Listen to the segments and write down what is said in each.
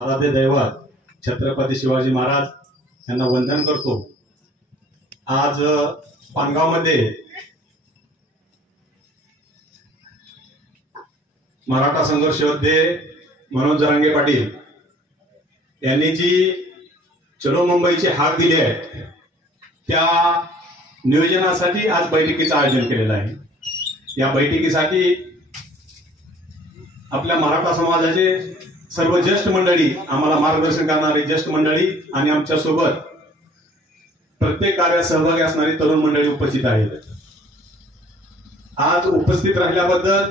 आराध्य दैवत छत्रपती शिवाजी महाराज यांना वंदन करतो। आज पानगावमध्ये मराठा संघर्ष योद्धे मनोज जरांगे पाटील यांनी जी चलो मुंबईची हाक दिली आहे त्या नियोजनासाठी आज बैठकीचं आयोजन केलेलं आहे। या बैठकीसाठी आपल्या मराठा समाजाचे सर्व ज्येष्ठ मंडळी, आम्हाला मार्गदर्शन करणारी ज्येष्ठ मंडळी आणि आमच्या सोबत प्रत्येक कार्यात सहभागी असणारी तरुण मंडळी उपस्थित आहेत। आज उपस्थित राहिल्याबद्दल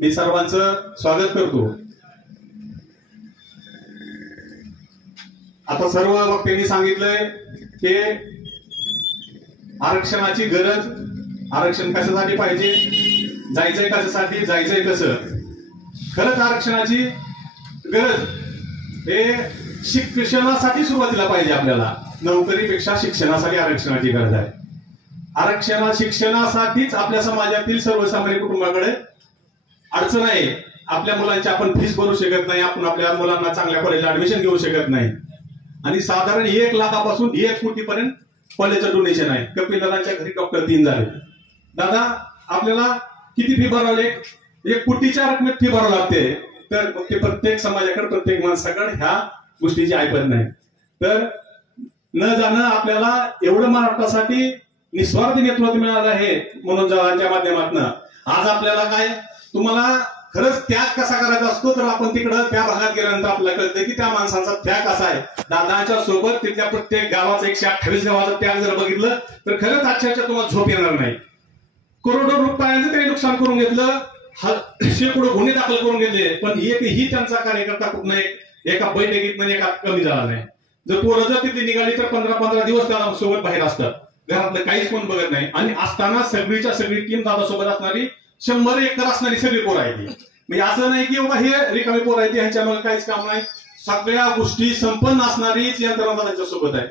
मी सर्वांचं स्वागत करतो। आता सर्व वक्त्यांनी सांगितलंय की आरक्षणाची गरज, आरक्षण कशासाठी पाहिजे, जायचंय कशासाठी, जायचंय कसं। खरंच आरक्षणाची गरज हे शिक्षणासाठी सुरुवातीला पाहिजे। आपल्याला नोकरीपेक्षा शिक्षणासाठी आरक्षणाची गरज आहे। शिक्षणासाठीच आपल्या समाजातील सर्वसामान्य कुटुंबाकडे अडचण आहे। आपल्या मुलांची आपण फीस भरू शकत नाही, आपण आपल्या मुलांना चांगल्या कॉलेजला ऍडमिशन घेऊ शकत नाही आणि साधारण 1 लाखापासून 1 कोटीपर्यंत कॉलेजचं डोनेशन आहे। कपिल दादांच्या घरी डॉक्टर 3 झाले। दादा आपल्याला किती फी भरावी? 1 कोटीच्या रकमेत फी भरावी लागते। तर ते प्रत्येक समाजाकडे, प्रत्येक माणसाकडे ह्या गोष्टीची ऐपत नाही। तर न जाणं आपल्याला एवढं महाराष्ट्रासाठी निस्वार्थ नेतृत्व मिळालं आहे मनोज दादांच्या माध्यमातून। आज आपल्याला काय, तुम्हाला खरंच त्याग कसा करायचा असतो तर आपण तिकडं त्या भागात गेल्यानंतर आपल्याला कळतं की त्या माणसांचा त्याग कसा आहे। दादाच्या सोबत तिथल्या प्रत्येक गावाचा 128 गावाचा त्याग जर बघितलं तर खरंच आजच्या तुम्हाला झोप येणार नाही। करोडो रुपयांचं त्यांनी नुकसान करून घेतलं, शेकडो गुन्हे दाखल करून घेतले, पण एकही त्यांचा कार्यकर्ता कुठं एका बैठकीत नाही, एका कमी झाला नाही। जर पोरं जर तिथे निघाली तर 15-15 दिवस त्याला सोबत बाहेर असतात, घरातलं काहीच कोण बघत नाही। आणि असताना सगळीच्या सगळी टीम दादा सोबत असणारी 100 एकर असणारी सगळी पोरं आहे ती। म्हणजे असं नाही की बाबा हे रिकामी पोरं आहे, ह्यांच्यामुळे काहीच काम नाही। सगळ्या गोष्टी संपन्न असणारीच यंत्रणा त्यांच्या सोबत आहे।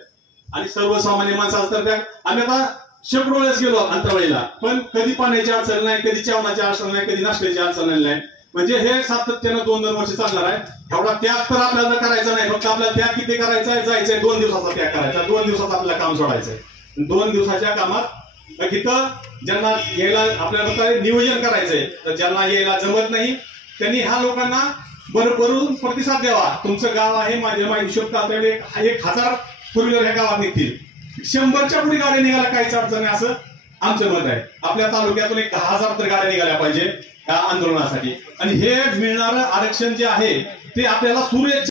आणि सर्वसामान्य माणसाचं तर आम्ही आता शेकडो वेळेस गेलो अंतराळीला, पण कधी पाण्याची अडचण नाही, कधी जेवणाची अडचण नाही, कधी नाश्त्याची अडचण नाही। म्हणजे हे सातत्यानं 2-2 वर्ष चालणार आहे। एवढा त्याग तर आपल्याला करायचा नाही, फक्त आपल्याला त्याग किती करायचा आहे, जायचंय 2 दिवसाचा त्याग करायचा, 2 दिवसात आपल्याला काम सोडायचंय। 2 दिवसाच्या कामात इथं ज्यांना यायला आपल्याला काय नियोजन करायचंय, तर ज्यांना यायला जमत नाही त्यांनी ह्या लोकांना भरभरून प्रतिसाद द्यावा। तुमचं गाव आहे, माझ्या हिशोब काढताना 1000 फोर व्हीलर ह्या गावात निघतील, 100च्या पुढे गाड्या निघायला काहीच अडचण नाही असं आमचं मत आहे। आपल्या तालुक्यातून 10,000 तर गाड्या निघाल्या पाहिजे या आंदोलनासाठी। आणि हे मिळणारं आरक्षण जे आहे ते आपल्याला सुरेश